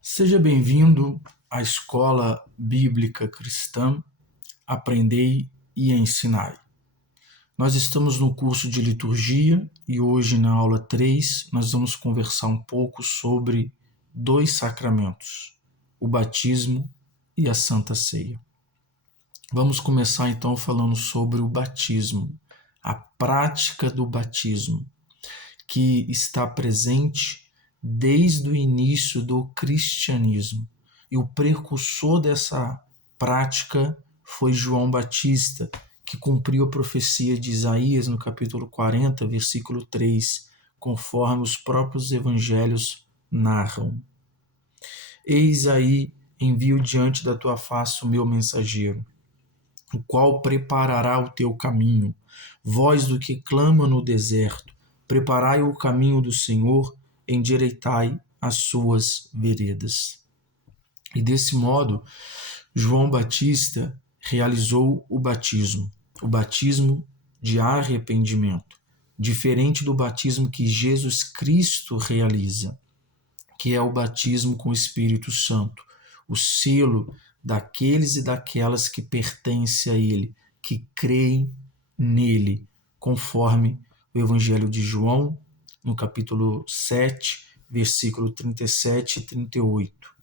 Seja bem-vindo à Escola Bíblica Cristã Aprendei e Ensinai. Nós estamos no curso de liturgia e hoje, na aula 3, nós vamos conversar um pouco sobre dois sacramentos, o batismo e a Santa Ceia. Vamos começar então falando sobre o batismo, a prática do batismo, que está presente desde o início do cristianismo. E o precursor dessa prática foi João Batista, que cumpriu a profecia de Isaías no capítulo 40, versículo 3, conforme os próprios evangelhos narram. Eis aí, envio diante da tua face o meu mensageiro, o qual preparará o teu caminho. Voz do que clama no deserto, preparai o caminho do Senhor, endireitai as suas veredas. E desse modo, João Batista realizou o batismo de arrependimento, diferente do batismo que Jesus Cristo realiza, que é o batismo com o Espírito Santo, o selo daqueles e daquelas que pertencem a Ele, que creem nele, conforme o Evangelho de João, no capítulo 7, versículo 37 e 38.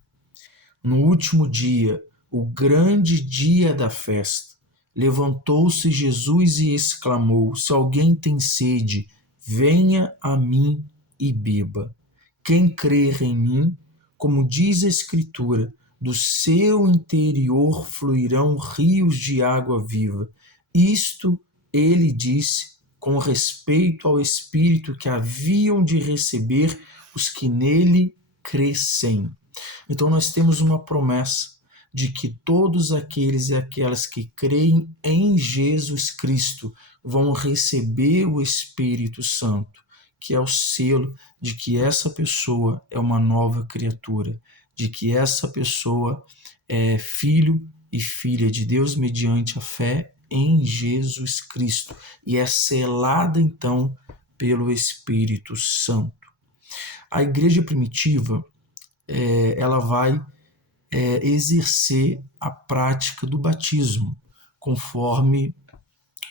No último dia, o grande dia da festa, levantou-se Jesus e exclamou: se alguém tem sede, venha a mim e beba. Quem crer em mim, como diz a Escritura, do seu interior fluirão rios de água viva. Isto ele disse com respeito ao Espírito que haviam de receber os que nele crescem. Então nós temos uma promessa de que todos aqueles e aquelas que creem em Jesus Cristo vão receber o Espírito Santo, que é o selo de que essa pessoa é uma nova criatura, de que essa pessoa é filho e filha de Deus mediante a fé em Jesus Cristo e é selada então pelo Espírito Santo. A igreja primitiva ela vai exercer a prática do batismo, conforme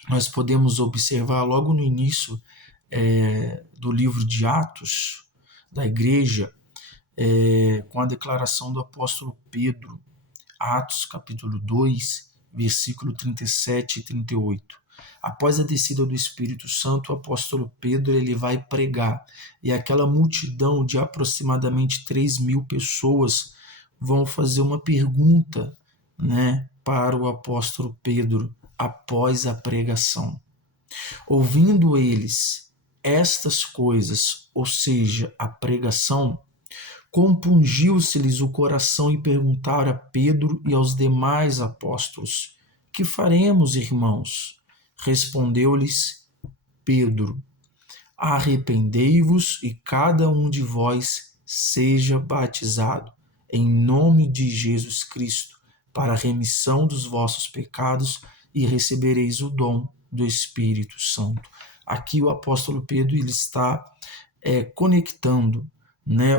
nós podemos observar logo no início do livro de Atos da igreja, com a declaração do apóstolo Pedro, Atos capítulo 2, versículo 37 e 38. Após a descida do Espírito Santo, o apóstolo Pedro ele vai pregar, e aquela multidão de aproximadamente 3.000 pessoas vão fazer uma pergunta, para o apóstolo Pedro após a pregação. Ouvindo eles estas coisas, ou seja, a pregação, compungiu-se-lhes o coração e perguntaram a Pedro e aos demais apóstolos: que faremos, irmãos? Respondeu-lhes Pedro: arrependei-vos e cada um de vós seja batizado em nome de Jesus Cristo para a remissão dos vossos pecados e recebereis o dom do Espírito Santo. Aqui o apóstolo Pedro ele está conectando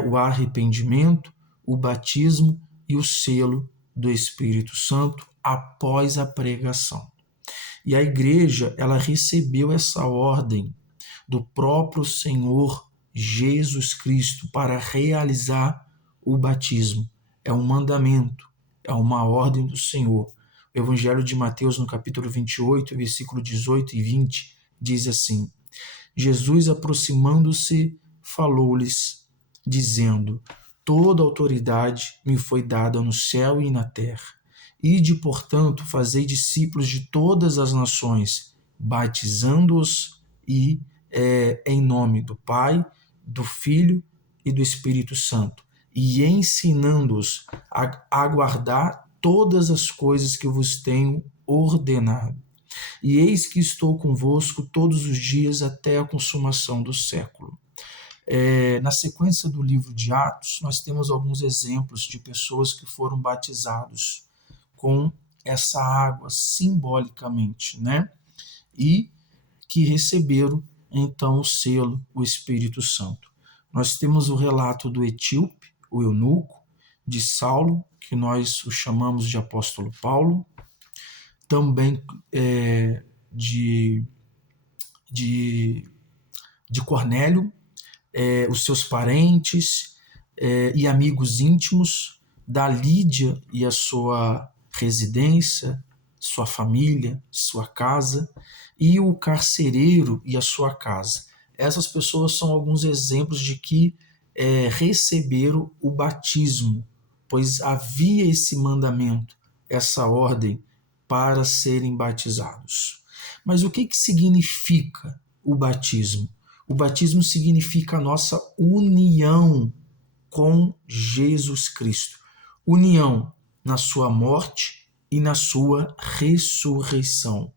o arrependimento, o batismo e o selo do Espírito Santo após a pregação. E a igreja, ela recebeu essa ordem do próprio Senhor Jesus Cristo para realizar o batismo. É um mandamento, é uma ordem do Senhor. O Evangelho de Mateus, no capítulo 28, versículo 18 e 20, diz assim: Jesus, aproximando-se, falou-lhes, dizendo: toda autoridade me foi dada no céu e na terra. Ide, portanto, fazei discípulos de todas as nações, batizando-os em nome do Pai, do Filho e do Espírito Santo, e ensinando-os a guardar todas as coisas que vos tenho ordenado. E eis que estou convosco todos os dias até a consumação do século. Na sequência do livro de Atos, nós temos alguns exemplos de pessoas que foram batizados com essa água simbolicamente, e que receberam então o selo, o Espírito Santo. Nós temos o relato do etíope, o eunuco, de Saulo, que nós o chamamos de apóstolo Paulo, também de Cornélio, os seus parentes e amigos íntimos, da Lídia e a sua residência, sua família, sua casa, e o carcereiro e a sua casa. Essas pessoas são alguns exemplos de que receberam o batismo, pois havia esse mandamento, essa ordem para serem batizados. Mas o que significa o batismo? O batismo significa a nossa união com Jesus Cristo. União na sua morte e na sua ressurreição.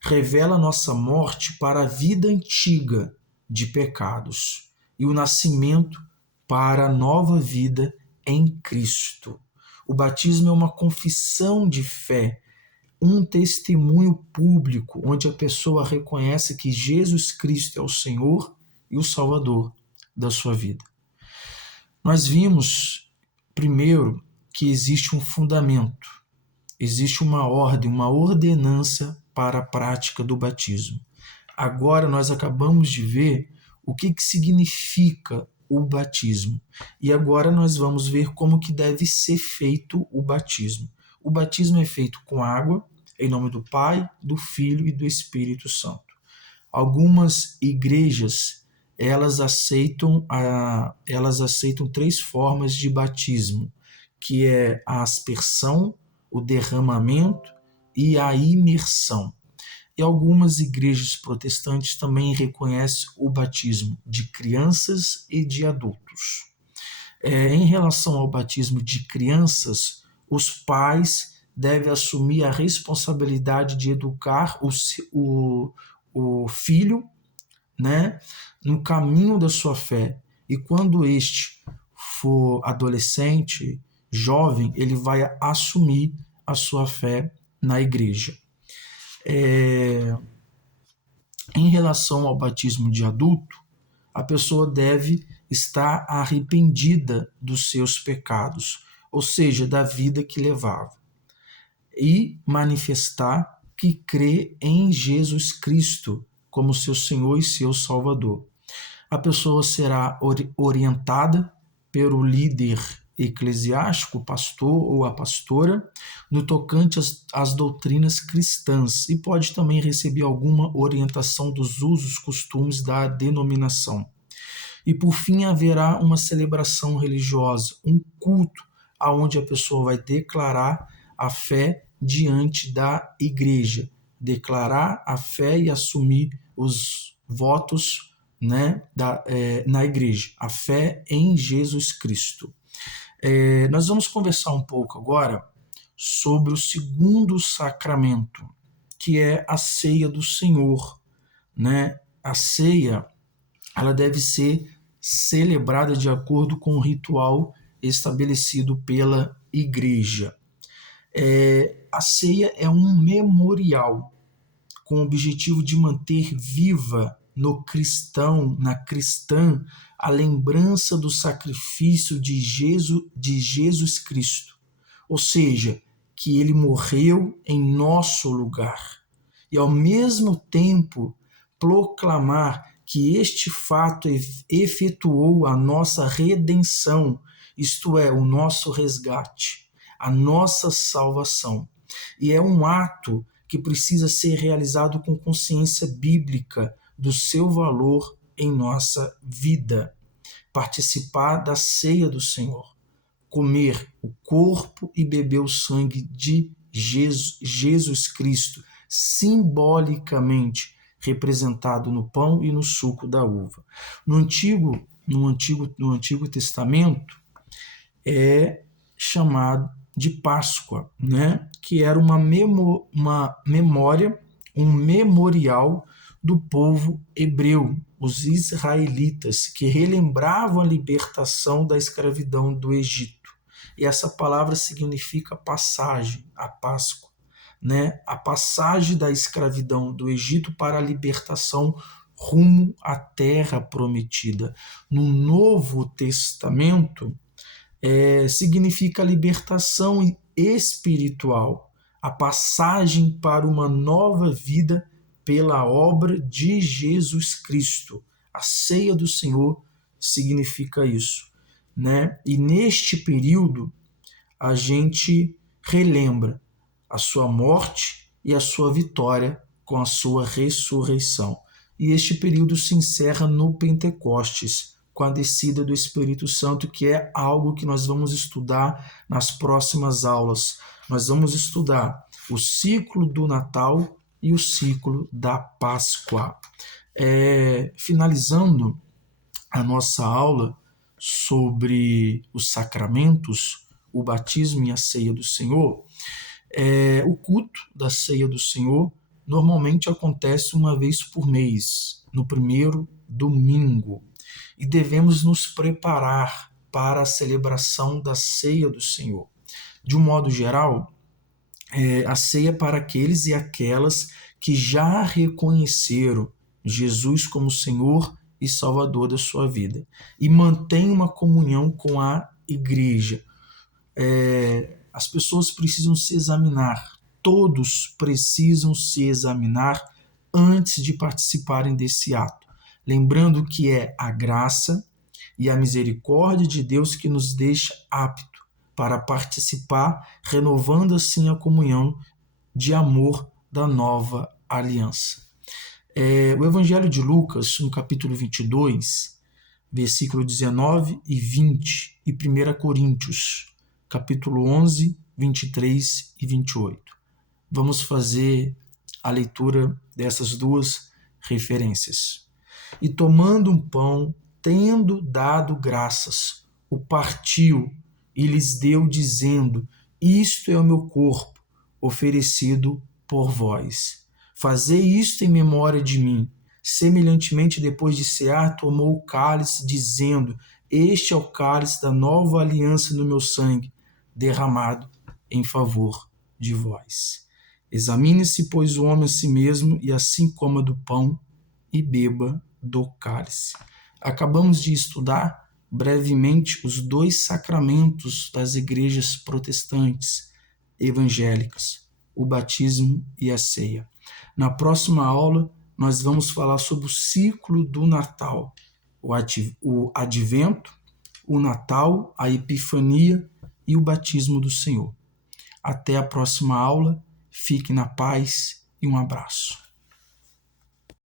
Revela nossa morte para a vida antiga de pecados e o nascimento para a nova vida em Cristo. O batismo é uma confissão de fé, um testemunho público onde a pessoa reconhece que Jesus Cristo é o Senhor e o Salvador da sua vida. Nós vimos, primeiro, que existe um fundamento, existe uma ordem, uma ordenança para a prática do batismo. Agora nós acabamos de ver o que significa o batismo. E agora nós vamos ver como que deve ser feito o batismo. O batismo é feito com água, em nome do Pai, do Filho e do Espírito Santo. Algumas igrejas elas aceitam 3 formas de batismo, que é a aspersão, o derramamento e a imersão. E algumas igrejas protestantes também reconhecem o batismo de crianças e de adultos. Em relação ao batismo de crianças, os pais devem assumir a responsabilidade de educar o filho, né, no caminho da sua fé. E quando este for adolescente, jovem, ele vai assumir a sua fé na igreja. Em relação ao batismo de adulto, a pessoa deve estar arrependida dos seus pecados, ou seja, da vida que levava, e manifestar que crê em Jesus Cristo como seu Senhor e seu Salvador. A pessoa será orientada pelo líder eclesiástico, o pastor ou a pastora, no tocante às doutrinas cristãs, e pode também receber alguma orientação dos usos, costumes da denominação. E por fim haverá uma celebração religiosa, um culto, onde a pessoa vai declarar a fé diante da igreja, declarar a fé e assumir os votos, né, na igreja, a fé em Jesus Cristo. Nós vamos conversar um pouco agora sobre o segundo sacramento, que é a ceia do Senhor, né? A ceia, ela deve ser celebrada de acordo com o ritual estabelecido pela igreja. A ceia é um memorial com o objetivo de manter viva no cristão, na cristã, a lembrança do sacrifício de Jesus Cristo. Ou seja, que ele morreu em nosso lugar. E ao mesmo tempo proclamar que este fato efetuou a nossa redenção, isto é, o nosso resgate, a nossa salvação. E é um ato que precisa ser realizado com consciência bíblica do seu valor em nossa vida. Participar da ceia do Senhor, comer o corpo e beber o sangue de Jesus Cristo, simbolicamente representado no pão e no suco da uva. No Antigo Testamento é chamado de Páscoa, né? Que era uma memória, um memorial do povo hebreu, os israelitas, que relembravam a libertação da escravidão do Egito. E essa palavra significa passagem, a Páscoa, né? A passagem da escravidão do Egito para a libertação rumo à terra prometida. No Novo Testamento, significa a libertação espiritual, a passagem para uma nova vida pela obra de Jesus Cristo. A ceia do Senhor significa isso, né? E neste período a gente relembra a sua morte e a sua vitória com a sua ressurreição. E este período se encerra no Pentecostes, com a descida do Espírito Santo, que é algo que nós vamos estudar nas próximas aulas. Nós vamos estudar o ciclo do Natal e o ciclo da Páscoa. Finalizando a nossa aula sobre os sacramentos, o batismo e a ceia do Senhor, o culto da ceia do Senhor normalmente acontece uma vez por mês, no primeiro domingo, e devemos nos preparar para a celebração da ceia do Senhor. De um modo geral, a ceia é para aqueles e aquelas que já reconheceram Jesus como Senhor e Salvador da sua vida e mantém uma comunhão com a igreja. As pessoas precisam se examinar, todos precisam se examinar antes de participarem desse ato, lembrando que é a graça e a misericórdia de Deus que nos deixa apto para participar, renovando assim a comunhão de amor da nova aliança. O Evangelho de Lucas, no capítulo 22, versículo 19 e 20, e 1 Coríntios, capítulo 11, 23 e 28. Vamos fazer a leitura dessas duas referências. E tomando um pão, tendo dado graças, o partiu e lhes deu, dizendo: isto é o meu corpo, oferecido por vós. Fazei isto em memória de mim. Semelhantemente, depois de cear, tomou o cálice, dizendo: este é o cálice da nova aliança no meu sangue, derramado em favor de vós. Examine-se, pois, o homem a si mesmo, e assim coma do pão e beba do cálice. Acabamos de estudar brevemente os dois sacramentos das igrejas protestantes evangélicas, o batismo e a ceia. Na próxima aula, nós vamos falar sobre o ciclo do Natal, o advento, o Natal, a Epifania e o batismo do Senhor. Até a próxima aula, fique na paz e um abraço.